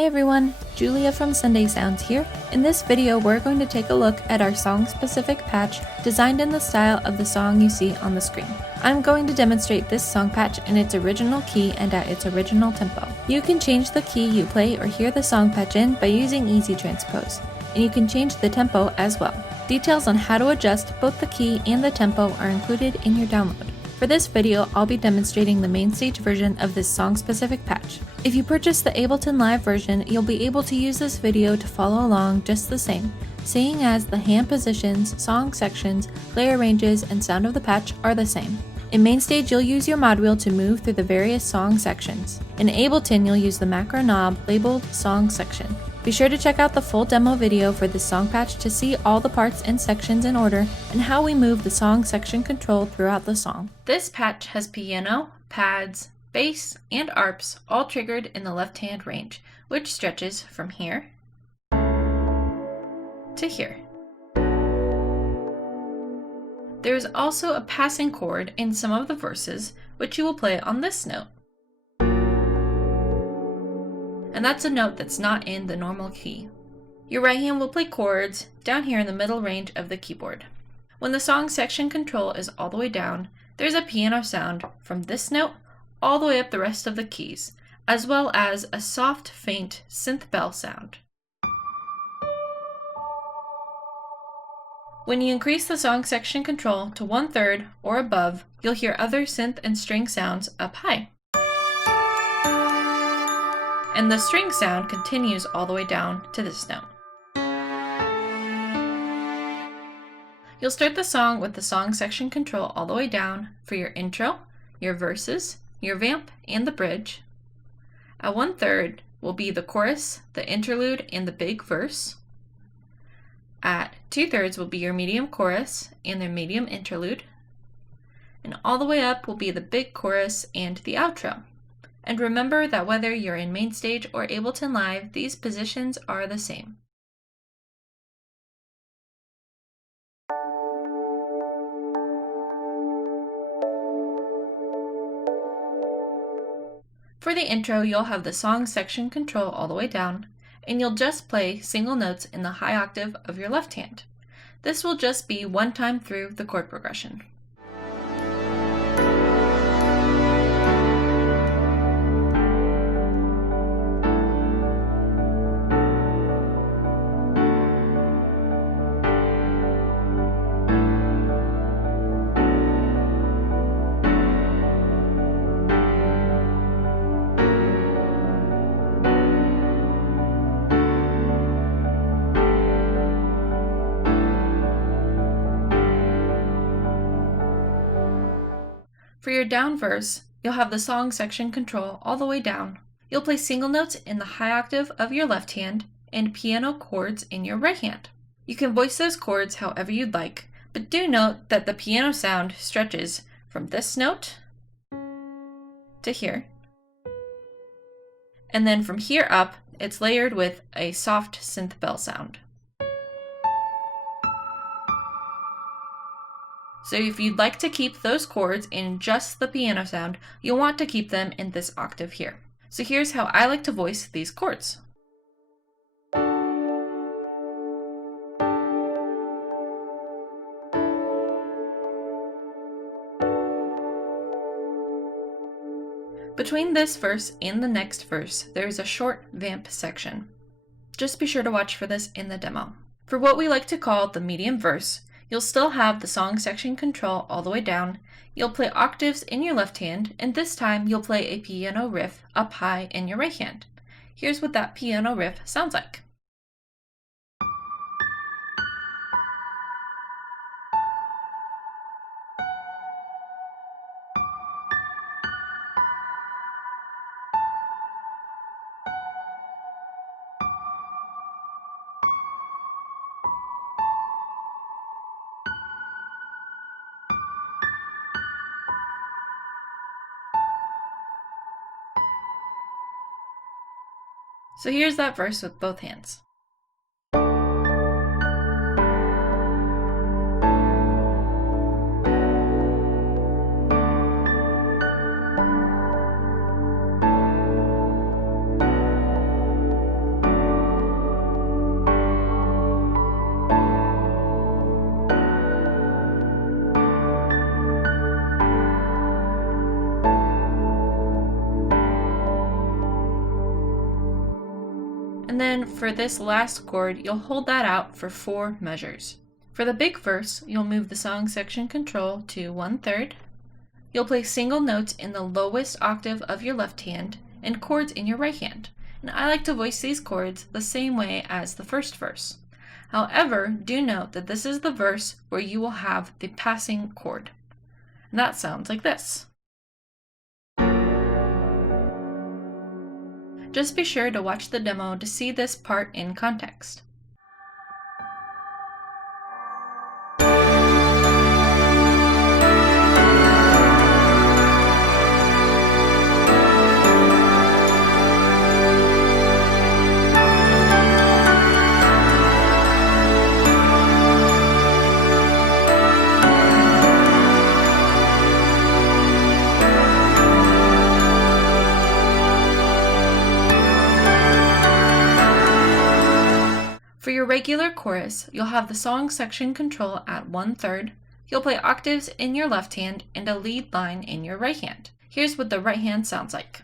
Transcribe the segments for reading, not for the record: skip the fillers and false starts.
Hey everyone, Julia from Sunday Sounds here. In this video, we're going to take a look at our song-specific patch designed in the style of the song you see on the screen. I'm going to demonstrate this song patch in its original key and at its original tempo. You can change the key you play or hear the song patch in by using Easy Transpose, and you can change the tempo as well. Details on how to adjust both the key and the tempo are included in your download. For this video, I'll be demonstrating the MainStage version of this song-specific patch. If you purchase the Ableton Live version, you'll be able to use this video to follow along just the same, seeing as the hand positions, song sections, layer ranges, and sound of the patch are the same. In MainStage, you'll use your mod wheel to move through the various song sections. In Ableton, you'll use the macro knob labeled Song Section. Be sure to check out the full demo video for this song patch to see all the parts and sections in order and how we move the song section control throughout the song. This patch has piano, pads, bass, and arps all triggered in the left-hand range, which stretches from here to here. There is also a passing chord in some of the verses, which you will play on this note. And that's a note that's not in the normal key. Your right hand will play chords down here in the middle range of the keyboard. When the song section control is all the way down, there's a piano sound from this note all the way up the rest of the keys, as well as a soft, faint synth bell sound. When you increase the song section control to 1/3 or above, you'll hear other synth and string sounds up high. And the string sound continues all the way down to this note. You'll start the song with the song section control all the way down for your intro, your verses, your vamp, and the bridge. At 1/3 will be the chorus, the interlude, and the big verse. At 2/3 will be your medium chorus and the medium interlude. And all the way up will be the big chorus and the outro. And remember that whether you're in MainStage or Ableton Live, these positions are the same. For the intro, you'll have the song section control all the way down, and you'll just play single notes in the high octave of your left hand. This will just be one time through the chord progression. For your down verse, you'll have the song section control all the way down. You'll play single notes in the high octave of your left hand and piano chords in your right hand. You can voice those chords however you'd like, but do note that the piano sound stretches from this note to here. And then from here up, it's layered with a soft synth bell sound. So if you'd like to keep those chords in just the piano sound, you'll want to keep them in this octave here. So here's how I like to voice these chords. Between this verse and the next verse, there is a short vamp section. Just be sure to watch for this in the demo. For what we like to call the medium verse, you'll still have the song section control all the way down. You'll play octaves in your left hand, and this time you'll play a piano riff up high in your right hand. Here's what that piano riff sounds like. So here's that verse with both hands. And then for this last chord, you'll hold that out for 4 measures. For the big verse, you'll move the song section control to 1/3. You'll play single notes in the lowest octave of your left hand and chords in your right hand. And I like to voice these chords the same way as the first verse. However, do note that this is the verse where you will have the passing chord. And that sounds like this. Just be sure to watch the demo to see this part in context. For your regular chorus, you'll have the song section control at 1/3. You'll play octaves in your left hand and a lead line in your right hand. Here's what the right hand sounds like.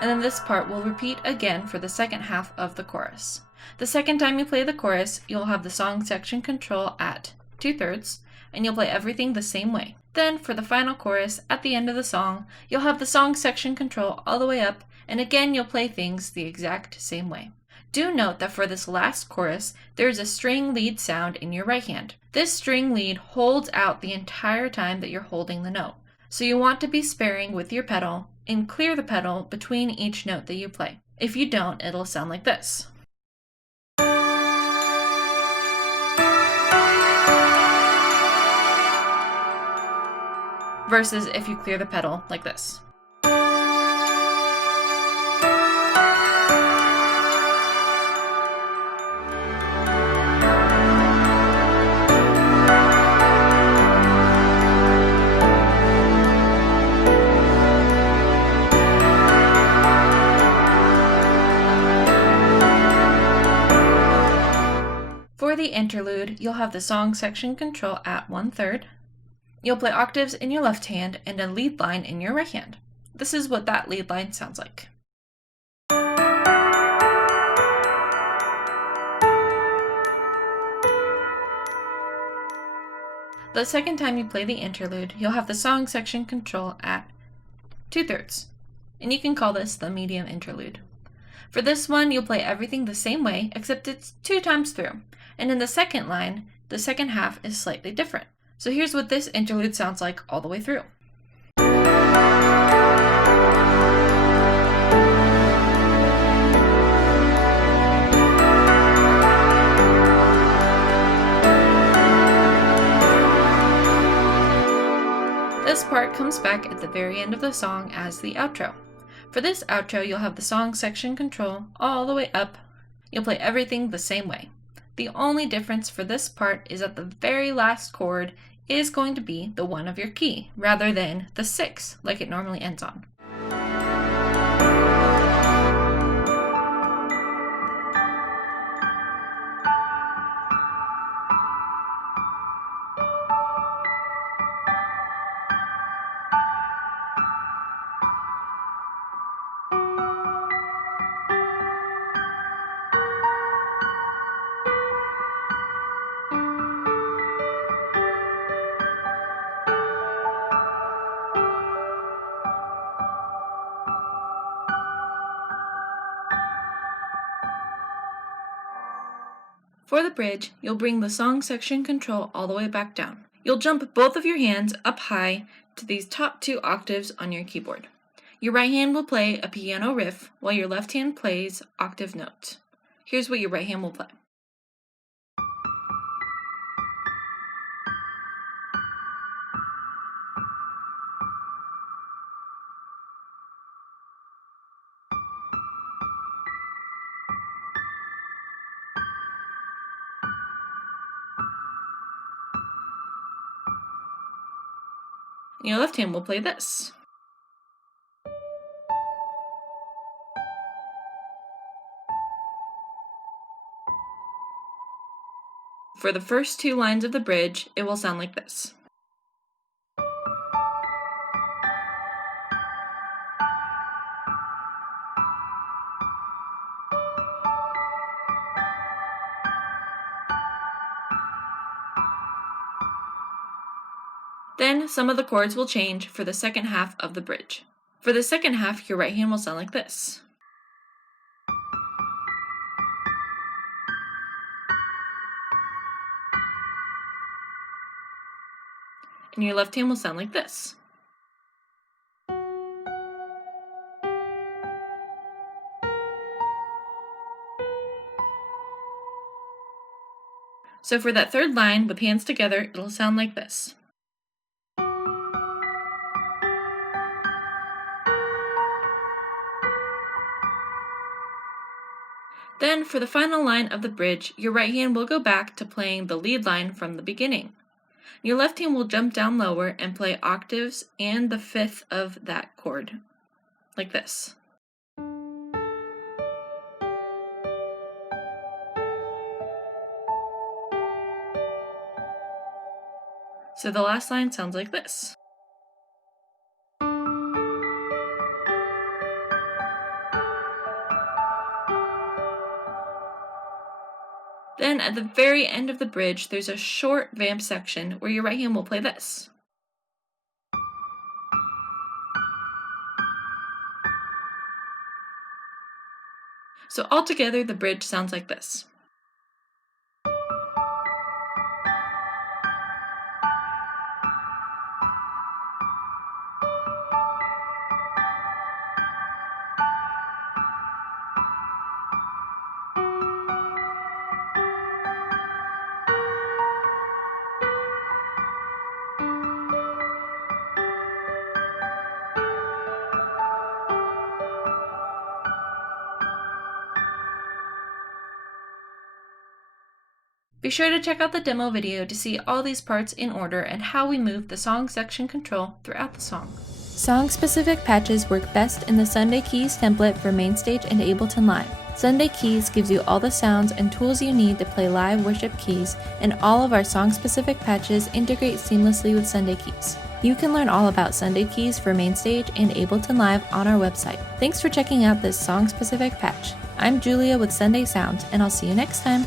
And then this part will repeat again for the second half of the chorus. The second time you play the chorus, you'll have the song section control at 2/3, and you'll play everything the same way. Then for the final chorus, at the end of the song, you'll have the song section control all the way up, and again you'll play things the exact same way. Do note that for this last chorus, there is a string lead sound in your right hand. This string lead holds out the entire time that you're holding the note. So you want to be sparing with your pedal and clear the pedal between each note that you play. If you don't, it'll sound like this. Versus if you clear the pedal like this. For the interlude, you'll have the song section control at 1/3. You'll play octaves in your left hand and a lead line in your right hand. This is what that lead line sounds like. The second time you play the interlude, you'll have the song section control at 2/3, and you can call this the medium interlude. For this one, you'll play everything the same way, except it's 2 times through, and in the second line, the second half is slightly different. So here's what this interlude sounds like all the way through. This part comes back at the very end of the song as the outro. For this outro, you'll have the song section control all the way up. You'll play everything the same way. The only difference for this part is that the very last chord is going to be the 1 of your key, rather than the 6, like it normally ends on. For the bridge, you'll bring the song section control all the way back down. You'll jump both of your hands up high to these top 2 octaves on your keyboard. Your right hand will play a piano riff while your left hand plays octave notes. Here's what your right hand will play. Your left hand will play this. For the first 2 lines of the bridge, it will sound like this. Then some of the chords will change for the second half of the bridge. For the second half, your right hand will sound like this. And your left hand will sound like this. So for that third line with hands together, it'll sound like this. Then for the final line of the bridge, your right hand will go back to playing the lead line from the beginning. Your left hand will jump down lower and play octaves and the fifth of that chord, like this. So the last line sounds like this. Then at the very end of the bridge, there's a short vamp section where your right hand will play this. So altogether, the bridge sounds like this. Be sure to check out the demo video to see all these parts in order and how we move the song section control throughout the song. Song-specific patches work best in the Sunday Keys template for MainStage and Ableton Live. Sunday Keys gives you all the sounds and tools you need to play live worship keys, and all of our song-specific patches integrate seamlessly with Sunday Keys. You can learn all about Sunday Keys for MainStage and Ableton Live on our website. Thanks for checking out this song-specific patch. I'm Julia with Sunday Sound, and I'll see you next time.